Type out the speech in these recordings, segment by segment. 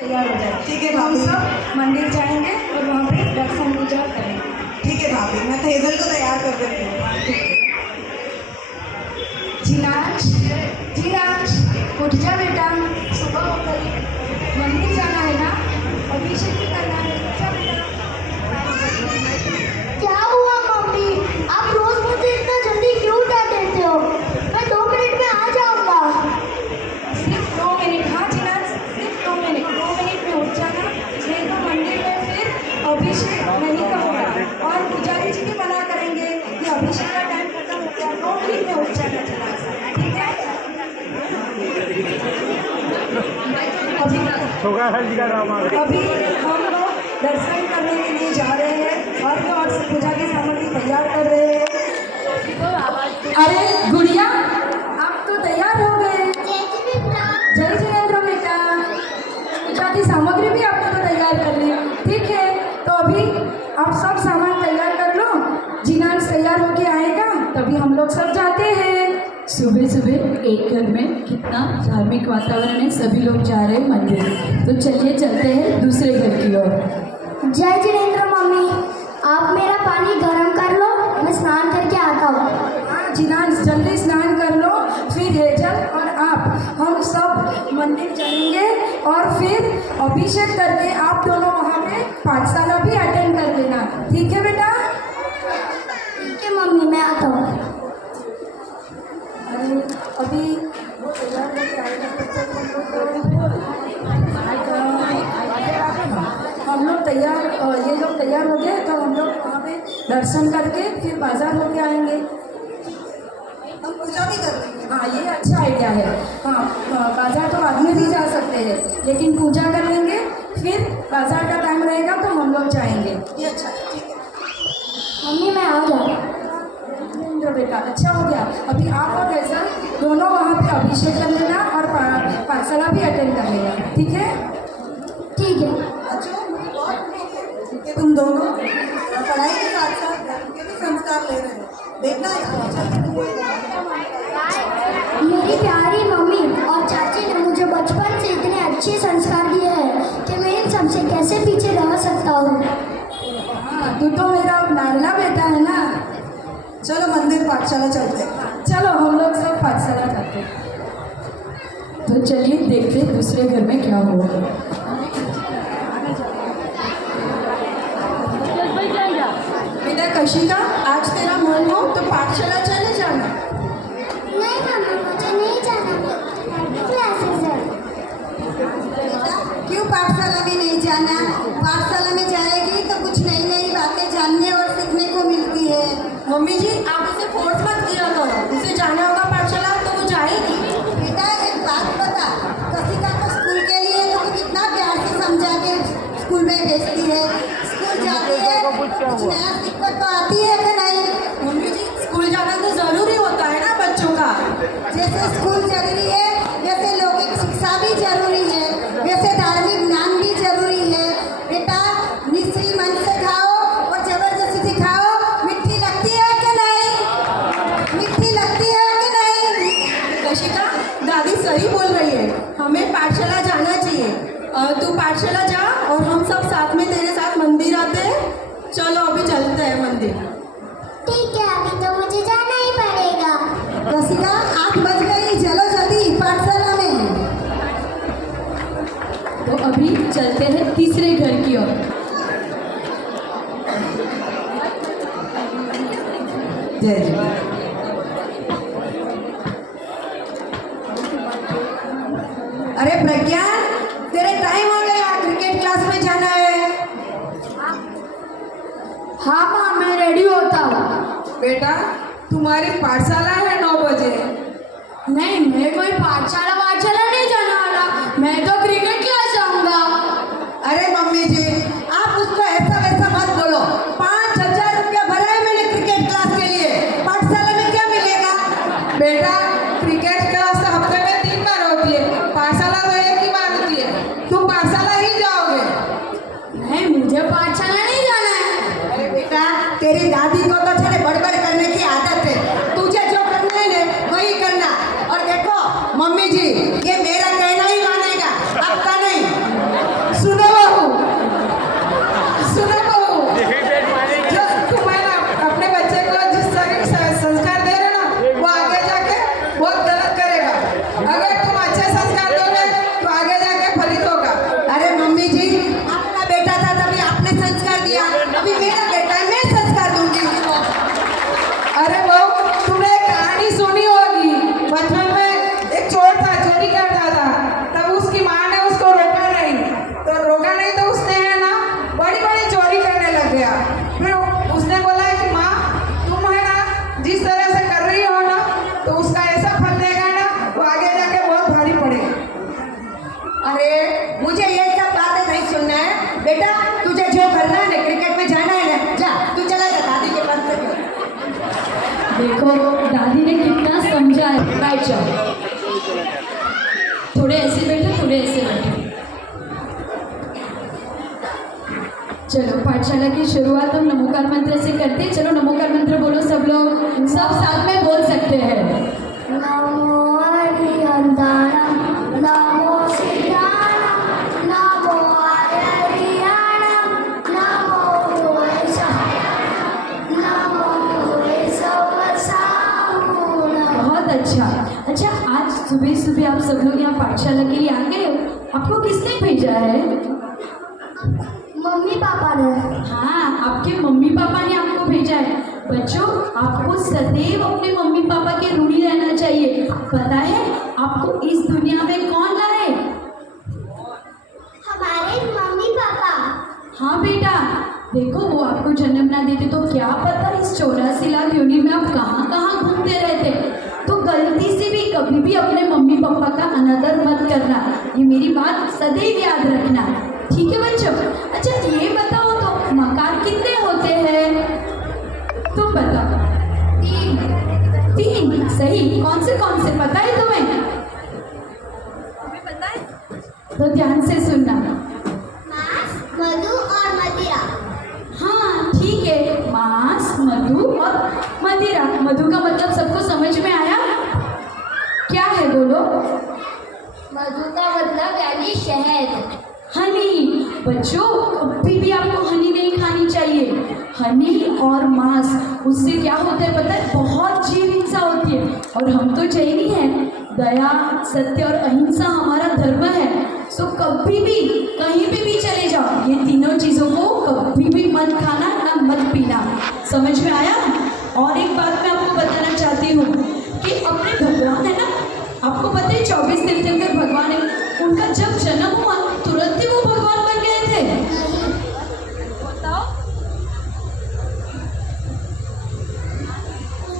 तैयार हो जाए। ठीक है हम भाभी। सब मंदिर जाएंगे और वहाँ पे दर्शन पूजा करेंगे। ठीक है भाभी, मैं हेजल को तैयार कर देती हूँ। जीनाज, जीनाज, उठ जा बेटा, सुबह हो गई, मंदिर जाना है ना, अभिषेक भी करना है। उठ जा बेटा। क्या हुआ मम्मी? आप रोज मुझे इतना जल्दी क्यों उठा देते हो? मैं 2 मिनट में आ जाऊंगा। सिर्फ 2 मिनट। हाँ जीनाज, सिर्फ 2 मिनट। 2 मिनट में उठ जाना, नहीं तो मंदिर में फिर अभिषेक नहीं होगा और पुजारी जी भी मना करेंगे कि अभिषेक का टाइम खत्म हो गया। 2 मिनट में उठ जाना जीनाज, ठीक है? अभी हम लोग दर्शन करने के लिए जा रहे हैं और पूजा की सामग्री तैयार कर रहे हैं। अरे गुड़िया, आप तो तैयार हो गए। जय जिनेंद्र बेटा, पूजा की सामग्री भी आपने तो तैयार कर ली। ठीक है, तो अभी आप सब सामान तैयार कर लो। जिनान तैयार होके आएगा तभी हम लोग सब जाते हैं। सुबह सुबह एक घर में कितना धार्मिक वातावरण है, सभी लोग जा रहे हैं मंदिर। तो चलिए चलते हैं दूसरे घर की ओर। जय जिनेंद्र मम्मी, आप मेरा पानी गर्म कर लो, मैं स्नान करके आता हूँ। हाँ जिनान, जल्दी स्नान कर लो। फिर हेजल और आप हम सब मंदिर चलेंगे और फिर अभिषेक करके आप दोनों वहाँ पे पाठशाला भी अटेंड कर लेना। ठीक है बेटा? ठीक है मम्मी, मैं आता हूँ। अरे अभी वो तैयार होके आएगा, तब तक हम लोग तैयार, ये लोग तैयार हो गए तो हम लोग वहाँ पे दर्शन करके फिर बाजार होके आएंगे। हम पूजा भी कर लेंगे। हाँ ये अच्छा आइडिया है। हाँ बाजार तो बाद में भी जा सकते हैं, लेकिन पूजा कर लेंगे, फिर बाजार का टाइम रहेगा तो हम लोग जाएंगे। ये अच्छा है, ठीक है। मम्मी मैं आ जाऊँ। इंद्र बेटा, अच्छा हो गया। अभी आप और कैसा दोनों वहाँ पे अभिषेक कर लेना और पाठशाला भी अटेंड कर लेना। ठीक है? ठीक है। अच्छा, मुझे बहुत खुशी है कि तुम दोनों पढ़ाई के साथ साथ धर्म के भी संस्कार ले रहे हो। देखना मेरी प्यारी मम्मी और चाची ने मुझे बचपन से इतने अच्छे संस्कार दिए हैं कि मैं इन सबसे कैसे पीछे रह सकता हूँ। हाँ तू तो मेरा लाडला बेटा है ना। चलो मंदिर पाठशाला चलते हैं। चलो हम लोग सब पाठशाला जाते हैं। तो चलिए देखते हैं दूसरे घर में क्या होगा। बेटा कशिका, आज तेरा मन हो तो पाठशाला चले जाना। नहीं मम्मी, मुझे नहीं जाना, क्लासेस है। क्यों पाठशाला में नहीं जाना? पाठशाला में जाएगी तो कुछ नई नई बातें जानने और सीखने को मिलती है। मम्मी जी आप उसे फोर्स मत किया करो, उसे जाना होगा पाठशाला तो वो जाएगी। बेटा एक बात बता, कशिका को स्कूल के लिए तो तू कितना प्यार से समझा के स्कूल में भेजती है। स्कूल जाती है कुछ नया सीखने को आती है कि नहीं? मम्मी जी स्कूल जाना तो जरूरी होता है ना बच्चों का। जैसे स्कूल जरूरी है वैसे लौकिक शिक्षा भी जरूरी है, वैसे धार्मिक ज्ञान भी जरूरी है। बेटा निश्चय मन से खाओ और जबरदस्ती सिखाओ। मिट्टी लगती है कि नहीं? मिट्टी लगती है कि नहीं? कशिका दादी सही बोल रही है, हमें पाठशाला जाना चाहिए। तू पाठशाला जा और हम सब साथ में तेरे साथ मंदिर आते हैं। चलो अभी चलते हैं मंदिर। ठीक है, अभी तो मुझे जाना ही पड़ेगा। कशिका 8 बज गई, चलो जल्दी पाठशाला में। तो अभी चलते हैं तीसरे घर की ओर। जय जी। अरे प्रज्ञान, तेरे टाइम हो गया, क्रिकेट क्लास में जाना है। हाँ माँ मैं रेडी होता हूँ। बेटा तुम्हारी पाठशाला है 9 बजे। नहीं मैं कोई पाठशाला नहीं जाने वाला, मैं तो क्रिकेट क्लास जाऊंगा। अरे मम्मी जी, आप उसको ऐसा वैसा मत बोलो। 5,000 रुपया भरा है मैंने क्रिकेट क्लास के लिए, पाठशाला में क्या मिलेगा? बेटा क्रिकेट क्लास तो हफ्ते में 3 बार होती है, पाठशाला तो 1 ही बार होती है। तुम पाठशाला ही जाओगे? नहीं मुझे पाठशाला नहीं जाना है। अरे बेटा तेरी दादी को तो थोड़े बड़बड़ करने की आदत है, तुझे जो करना है ना वही करना। और देखो मम्मी जी, ये मेरा कहना ही मानेगा, आपका नहीं। देखो दादी ने कितना समझाया। बैठ जाओ, थोड़े ऐसे बैठो, थोड़े ऐसे बैठो। चलो पाठशाला की शुरुआत हम नमोकार मंत्र से करते हैं। चलो नमोकार मंत्र बोलो सब लोग, सब साथ में बोल सकते हैं। नमो हरिहंताणं, नमो सिद्धाणं, नमो हरिहरियाणं, नमो वैशाखं, नमो वैशवसाहुणं। बहुत अच्छा। अच्छा, आज सुबह सुबह आप सब लोग यहाँ पाठशाला के लिए आ गए हो। आपको किसने भेजा है? मम्मी पापा ने। हाँ, आपके मम्मी पापा ने आपको भेजा है। बच्चों, आपको सदैव अपने मम्मी पापा के ऋणी रहना चाहिए। पता है आपको इस दुनिया में कौन लाए? हमारे मम्मी पापा। हाँ बेटा, देखो वो आपको जन्म ना देते तो क्या पता इस 84 लाख योनि में आप कहाँ कहाँ घूमते रहते। तो गलती से भी कभी भी अपने मम्मी पापा का अनादर मत करना, ये मेरी बात सदैव याद रखना, ठीक है बच्चों? अच्छा ये बताओ तो मकान कितने होते हैं? तुम बताओ। 3 सही। कौन से पता है तुम्हें? पता है तो ध्यान से सुनना। मांस, मधु और मदिरा। हाँ ठीक है, मांस, मधु और मदिरा। मधु का मतलब सबको समझ में आया? क्या है बोलो? मधु का मतलब यानी शहद। हनी। बच्चों कभी भी आपको हनी नहीं खानी चाहिए। हनी और मांस, उससे क्या होता है पता है? बहुत जीव हिंसा होती है। और हम तो जैनी हैं, दया, सत्य और अहिंसा हमारा धर्म है। सो कभी भी कहीं भी चले जाओ, ये तीनों चीज़ों को कभी भी मत खाना ना मत पीना। समझ में आया? और एक बात मैं आपको बताना चाहती हूँ कि अपने भगवान है ना, आपको पता है 24 तीर्थंकर भगवान है, उनका जब जन्म हुआ तुरंत ही वो भगवान बन गए थे। बताओ।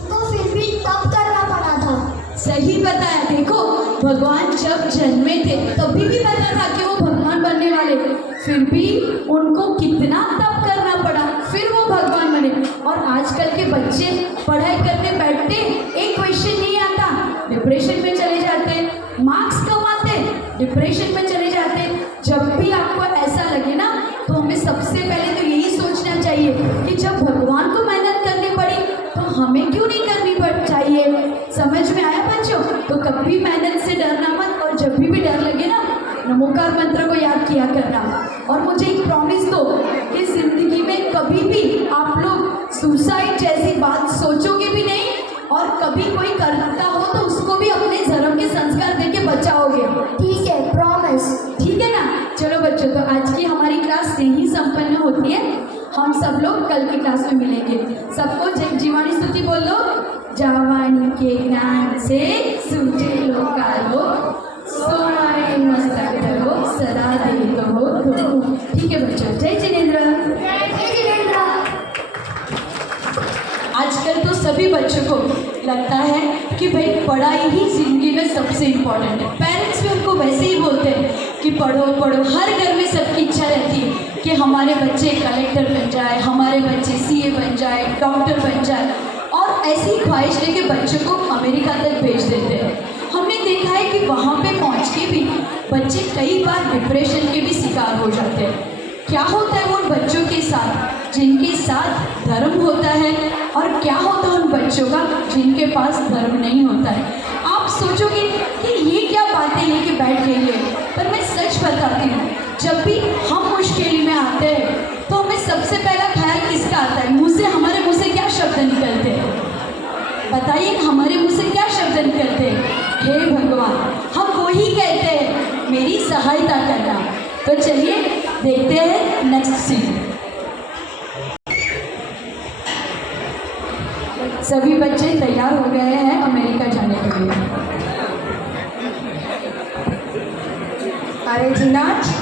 तो फिर भी तप करना पड़ा था। सही बताया। देखो भगवान जब जन्मे थे तभी भी पता था कि वो भगवान बनने वाले, फिर भी उनको कितना तप करना पड़ा, फिर वो भगवान बने। और आजकल के बच्चे पढ़ाई करने बैठते, एक क्वेश्चन नहीं आता, डिप्रेशन में चले जाते, मार्क्स कम आते, डिप्रेशन में चले जाते। जब भी आपको ऐसा लगे ना, तो हमें सबसे पहले तो यही सोचना चाहिए कि जब भगवान को मेहनत करनी पड़ी तो हमें क्यों नहीं करनी चाहिए। समझ में आया बच्चों? तो कभी मेहनत से डरना मत, और जब भी डर लगे ना, नमोकार मंत्र को याद किया करना। और मुझे एक प्रॉमिस दो कि जिंदगी में कभी भी आप लोग सुसाइड जैसी बात सोचोगे भी नहीं, और कभी कोई करता हो तो उसको भी अपने धर्म के संस्कार देके बचाओगे। ठीक है, प्रॉमिस। ठीक है ना? चलो बच्चों, तो आज की हमारी क्लास यही संपन्न होती है। हम सब लोग कल की क्लास में मिलेंगे। सबको जीवानी स्तुति बोल लो। जावानी के ज्ञान से सूझे लोकालो, सोमारे मस्तक धरो, सदा देतो हो तो। ठीक है बच्चों, जय जिनेंद्र। जय जिनेंद्र। आजकल तो सभी बच्चों को लगता है कि भाई पढ़ाई ही जिंदगी में सबसे इम्पोर्टेंट है। पेरेंट्स भी उनको वैसे ही बोलते हैं कि पढ़ो पढ़ो। हर घर में सबकी इच्छा रहती है कि हमारे बच्चे कलेक्टर बन जाए, हमारे बच्चे सीए बन जाए, डॉक्टर बन जाए, और ऐसी ख्वाहिश लेके बच्चों को अमेरिका तक भेज देते हैं। हमने देखा है कि वहाँ पे पहुँच के भी बच्चे कई बार डिप्रेशन के भी शिकार हो जाते हैं। क्या होता है उन बच्चों के साथ जिनके साथ धर्म होता है, और क्या होता है उन बच्चों का जिनके पास धर्म नहीं होता है। आप सोचोगे कि ये क्या बातें लेके बैठ गई है, पर मैं सच बताती हूँ, जब भी हम मुश्किल में आते हैं तो हमें सबसे पहला ख्याल किसका आता है? हमारे मुँह से क्या शब्द निकलते हैं? बताइए, हमारे मुँह से क्या शब्द निकलते हैं? हे भगवान। हम वही कहते हैं, मेरी सहायता करना। तो चलिए देखते हैं नेक्स्ट सीन। सभी बच्चे तैयार हो गए हैं अमेरिका जाने के लिए। अरे जीनाज,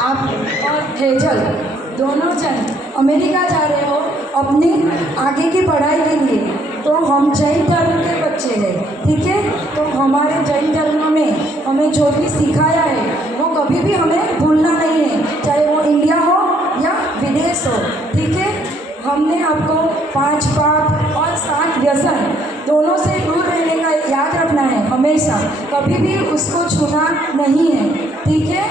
आप और हेजल दोनों जन अमेरिका जा रहे हो अपनी आगे की पढ़ाई के लिए। तो हम जैन धर्म के बच्चे हैं, ठीक है? तो हमारे जैन धर्म में हमें जो भी सिखाया है वो कभी भी हमें भूलना नहीं है, चाहे वो इंडिया हो या विदेश हो, ठीक है? हमने आपको 5 पाप और 7 व्यसन हमेशा कभी भी उसको छूना नहीं है, ठीक है?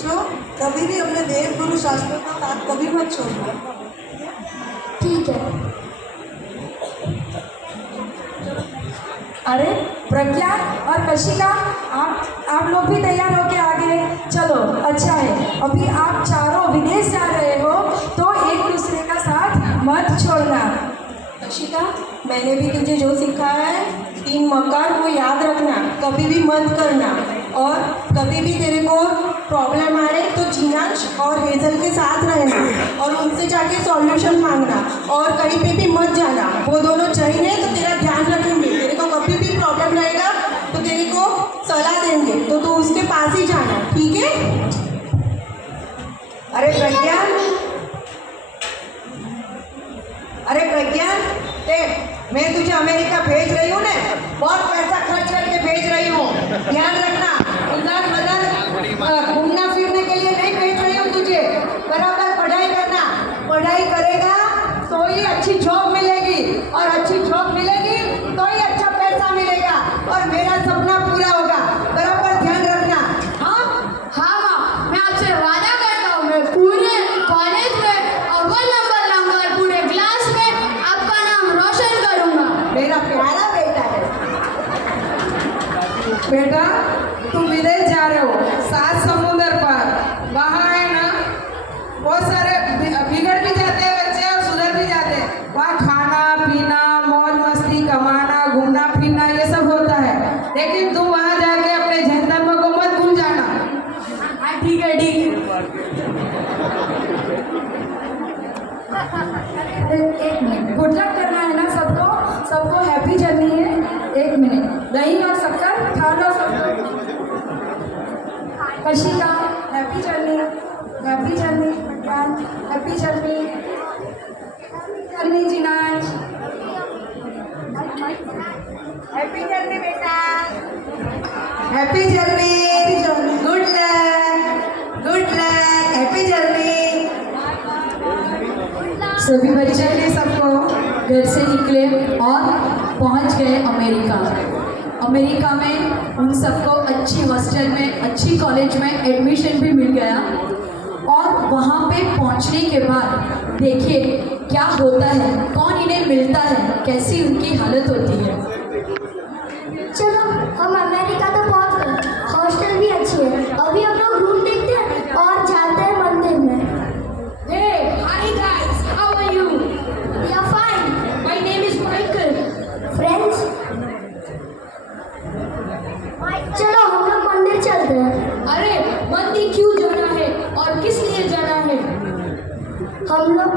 जो कभी भी अपने देव गुरु शास्त्रों का साथ कभी मत छोड़ना। ठीक है। अरे प्रज्ञा और कशिका, आप लोग भी तैयार होके आ गए। चलो अच्छा है, अभी आप चारों विदेश जा रहे हो तो एक दूसरे का साथ मत छोड़ना। कशिका, मैंने भी तुझे जो सिखाया है, 3 मकान को याद रखना, कभी भी मत करना। और कभी भी तेरे को प्रॉब्लम आ रही तो जीनांश और हेजल के साथ रहना और उनसे जाके सॉल्यूशन मांगना, और कहीं पे भी मत जाना। वो दोनों चाहिए तो तेरा ध्यान रखेंगे। तेरे को कभी भी प्रॉब्लम रहेगा तो तेरे को सलाह देंगे, तो तू उसके पास ही जाना, ठीक है? अरे प्रज्ञा, मैं तुझे अमेरिका भेज रही हूँ ना, बहुत पैसा खर्च करके भेज रही हूँ, ध्यान रखना। उधर घूमना फिरने के लिए नहीं भेज रही हूँ तुझे, बराबर पढ़ाई करना। पढ़ाई करेगा तो ही अच्छी जॉब मिलेगी, और अच्छी जॉब मिलेगी तो ही अच्छा पैसा मिलेगा, और मेरा सपना पूरा होगा। बराबर ध्यान रखना। हाँ माँ, मैं आपसे वादा करता हूँ, मैं पूरे कॉलेज में अव्वल नंबर लाऊंगा और पूरे क्लास में आपका नाम रोशन करूँगा। मेरा प्यारा बेटा है। बेटा, तुम विदेश जा रहे हो, 7 समुंदर पर, वहाँ है ना बहुत सारे बिगड़ भी जाते हैं बच्चे और सुधर भी जाते हैं। वहाँ खाना पीना, मौज मस्ती, कमाना, घूमना फिरना, ये सब होता है। लेकिन तुम वहाँ जाके अपने जन धर्म को मत भूल जाना। हाँ ठीक है, ठीक है। एक मिनट, गुड लक करना है ना सबको हैप्पी जर्नी है। एक मिनट, दही और शक्कर खा लो सबको। Kashika, happy journey, happy journey. Pragyan, happy journey, journey Jinansh, happy journey बेटा, happy journey, good luck, happy journey. सभी बच्चे सबको घर से निकले और पहुंच गए अमेरिका में उन सबको अच्छी हॉस्टल में, अच्छी कॉलेज में एडमिशन भी मिल गया। और वहाँ पे पहुँचने के बाद देखिए क्या होता है, कौन इन्हें मिलता है, कैसी उनकी हालत होती है। चलो हम अमेरिका तो पहुंच गए, हॉस्टल भी अच्छी है। अभी हम लोग रूम देखते हैं और जाते हैं मंदिर में। Hey, hi guys, how are you? We are fine. My name is Michael. Friends, चलो हम लोग मंदिर चलते हैं। अरे मंदिर क्यों जाना है और किस लिए जाना है? हम लोग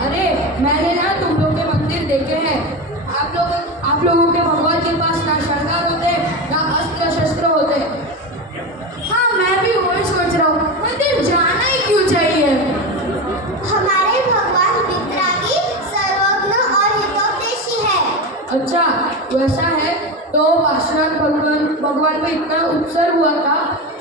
अरे मैंने ना तुम लोग के मंदिर देखे हैं। आप लोगों के भगवान के पास ना शृंगार होते ना अस्त्र शस्त्र होते। हाँ, मैं भी वही सोच रहा हूँ, मंदिर जाना ही क्यों चाहिए? हमारे भगवान वितरागी, सर्वज्ञ और हितोपदेशी है। अच्छा वैसा है तो पार्श्वनाथ भगवान पे इतना उत्सर्ग हुआ था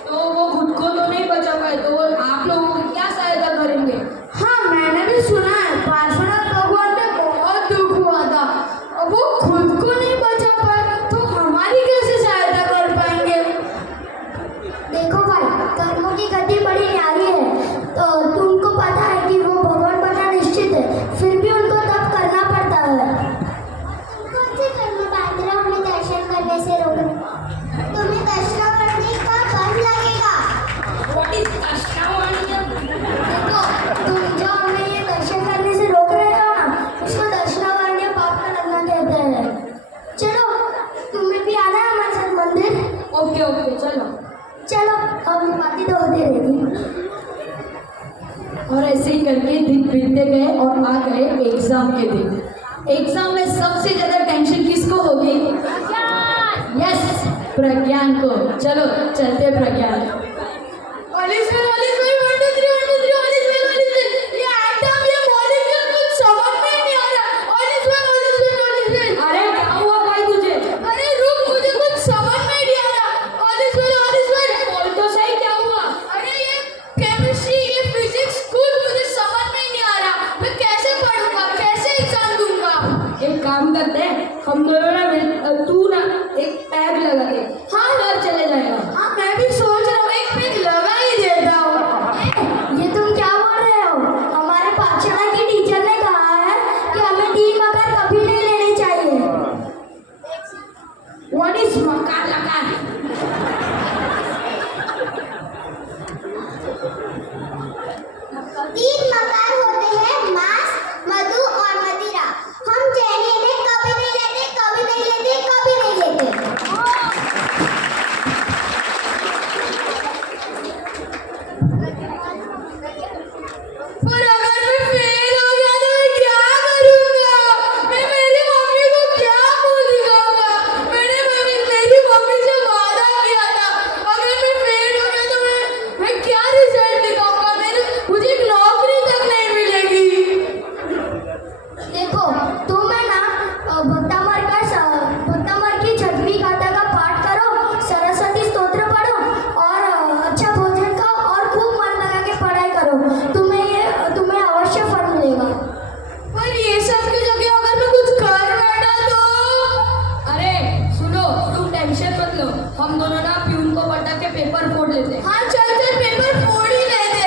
तो वो खुद को तो नहीं बचा पाए, तो वो आप लोगों की क्या सहायता करेंगे? हाँ, मैंने भी सुना है पार्श्वनाथ भगवान पे बहुत दुख हुआ था, और वो खुद को नहीं बचा पाए तो हमारी कैसे सहायता कर पाएंगे? देखो भाई, कर्मों की गति बड़ी न्यारी है, तो तुमको पता है कि वो भगवान बनना निश्चित है, फिर भी उनको तप करना पड़ता है। कौन से कर्म बांधना हमें दर्शन करने से रोकने? तुम्हें दर्शनावरणी का बंध लगेगा। What is दर्शनावरणी? देखो, तुम जो हमें ये दर्शन करने से रोक रहे हो ना, उसको दर्शनावरणी पाप का लगना कहते हैं। चलो, तुम्हें भी आना है हमारे साथ मंदिर। ओके चलो। चलो, हम बातें तो होती रहेगी। और ऐसे ही करके दिन बीतते गए और आ गए एग्जाम के दिन। एग्जाम में सबसे ज्यादा टेंशन किसको होगी? यस, प्रज्ञान को। चलो चलते प्रज्ञान। अरे क्या हुआ भाई तुझे? अरे रुक, मुझे कुछ समझ में नहीं आ रहा। बोल तो सही, क्या हुआ? अरे ये देखो तुम्हें ना भक्तामर की छठवीं गाथा का पाठ करो, सरस्वती स्तोत्र पढ़ो और अच्छा भोजन खाओ और खूब मन लगा के पढ़ाई करो। तुम्हें अवश्य फल मिलेगा। पर ये सब की जगह अगर मैं कुछ कर बैठा तो? अरे सुनो, तुम टेंशन मत लो, हम दोनों ना प्यून को पटा के पेपर फोड़ लेते हैं। हाँ चल चल पेपर फोड़ ही लेते।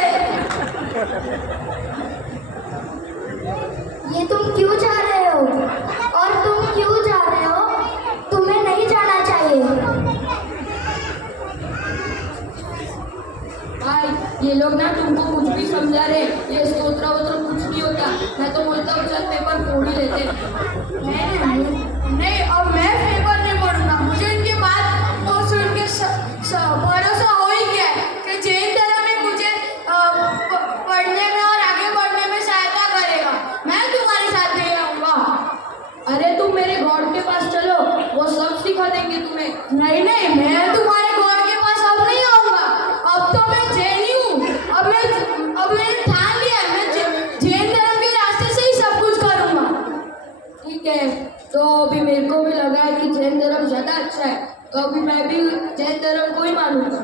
ये तुम क्यों जा रहे हो और तुम क्यों जा रहे हो? तुम्हें नहीं जाना चाहिए। भाई ये लोग ना तुमको कुछ भी समझा रहे, ये स्तोत्र वोत्र कुछ नहीं होता। मैं तो बोलता हूँ चल पेपर फोड़ ही लेते हैं। नहीं अब मैं पेपर नहीं पढ़ूंगा। मुझे इनकी बात तो सुन के भरोसा हो ही गया है कि जैन धर्म में मुझे पढ़ने में और आगे बढ़ने में सहायता करेगा। मैं तुम्हारे साथ नहीं रहूंगा। अरे तुम मेरे गॉड के पास चलो, वो सब सिखा देंगे तुम्हें। नहीं नहीं मैं तुम्हारे गॉड के पास अब नहीं आऊंगा। अब तो मैं जैन ही हूँ। अब मैंने ठान लिया है, मैं जैन धर्म के रास्ते से ही सब कुछ करूंगा। ठीक है, तो अभी मेरे को भी लगा है कि जैन धर्म ज़्यादा अच्छा है, तो अभी मैं भी जैन धर्म को ही मानूंगा।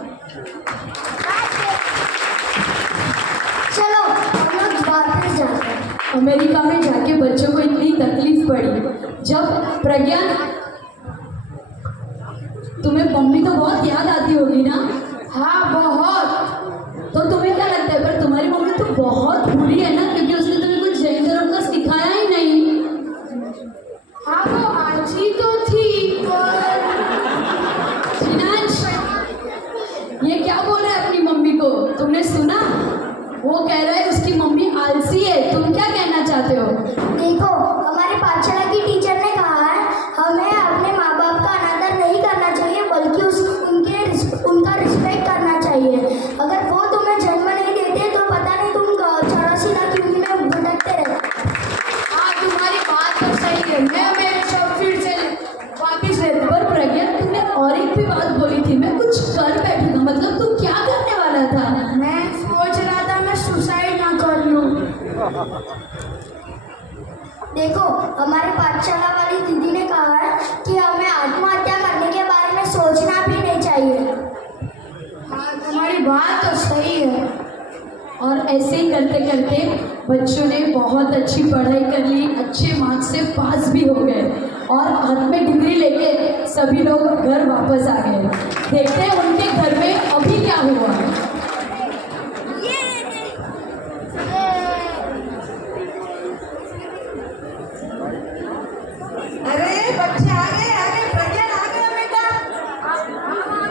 चलो हम लोग वापस जाते हैं। अमेरिका में जाके बच्चों को इतनी तकलीफ पड़ी। जब प्रज्ञा, तुम्हें मम्मी तो बहुत याद आती होगी ना? हाँ बहुत। तो तुम्हें क्या लगता है, पर तुम्हारी मम्मी तो बहुत बुरी है ना, क्योंकि उसने तुम्हें कुछ जैन धर्म का सिखाया ही नहीं। हाँ वो अच्छी तो थी पर दिनांश, ये क्या बोल रहा है अपनी मम्मी को? तुमने सुना? वो कह रहा है उसकी मम्मी आलसी है। तुम क्या कहना चाहते हो? देखो हमारे पाठशाला की टीचर ने कहा है हमें अपने माँ बाप का अनादर नहीं करना चाहिए, बल्कि उनका रिस्पेक्ट करना चाहिए। अगर वो तुम्हें जन्म नहीं देते तो पता नहीं तुम 84 लाख यूनि में भटकते रहते। हाँ तुम्हारी बात तो सही है। मैं सब फिर से वापिस लेता। पर प्रज्ञा, तुमने और एक भी बात बोली थी, मैं कुछ कर बैठी हूँ। मतलब तुम क्या करने वाला था? मैं सोच रहा था मैं सुसाइड ना कर लूँ। देखो हमारे पाठशाला वाली दीदी ने कहा है कि हमें आत्महत्या करने के बारे में सोचना भी नहीं चाहिए। हाँ तुम्हारी बात तो सही है। और ऐसे ही करते करते बच्चों ने बहुत अच्छी पढ़ाई कर ली, अच्छे मार्क्स से पास भी हो गए और हाथ में डिग्री लेके सभी लोग घर वापस आ गए। देखते हैं उनके घर में अभी क्या हुआ। अरे बच्चे आ गए, प्रज्ञा आ गया बेटा।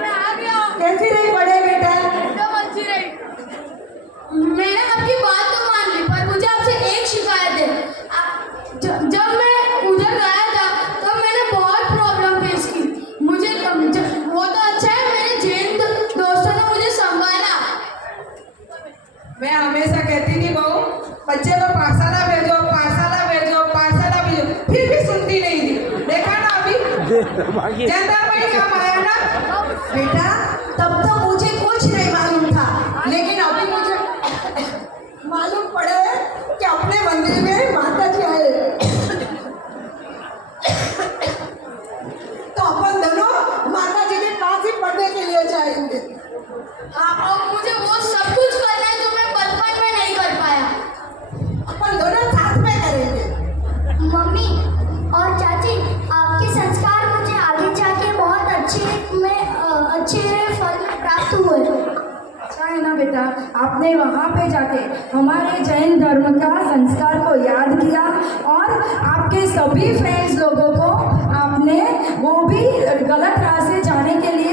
आ गया। कैसी रही पढ़ाई बेटा? एकदम अच्छी रही। मैंने आपकी बात तो मान ली, पर मुझे आपसे एक शिकायत है। जब मैं उधर गया था तब मैंने बहुत प्रॉब्लम फेस की। मुझे वो तो अच्छा है मेरे जैन दोस्तों ने मुझे संभाला। मैं हमेशा कहती थी बहू, बच्चे को पाठशाला भेजो, पाठशाला भेजो, पाठशाला भेजो, फिर भी सुनती नहीं थी। देखा ना अभी जनता भाई का आया ना बेटा। तब तो मुझे कुछ नहीं मालूम था, लेकिन अभी मुझे मालूम पड़ा है कि अपने मंदिर में माता जी आए। तो अपन दोनों माता जी के पास ही पढ़ने के लिए जाएंगे। अब मुझे वो सब कुछ करना है जो मैं बचपन में नहीं कर पाया। अपन दोनों साथ में करेंगे। मम्मी और चाची आपके संस्कार मुझे आगे जाके बहुत अच्छे फल प्राप्त हुए। अच्छा है ना बेटा, आपने वहाँ पे जाके हमारे जैन धर्म का संस्कार को याद किया और आपके सभी फ्रेंड्स लोगों को आपने वो भी गलत राह से जाने के लिए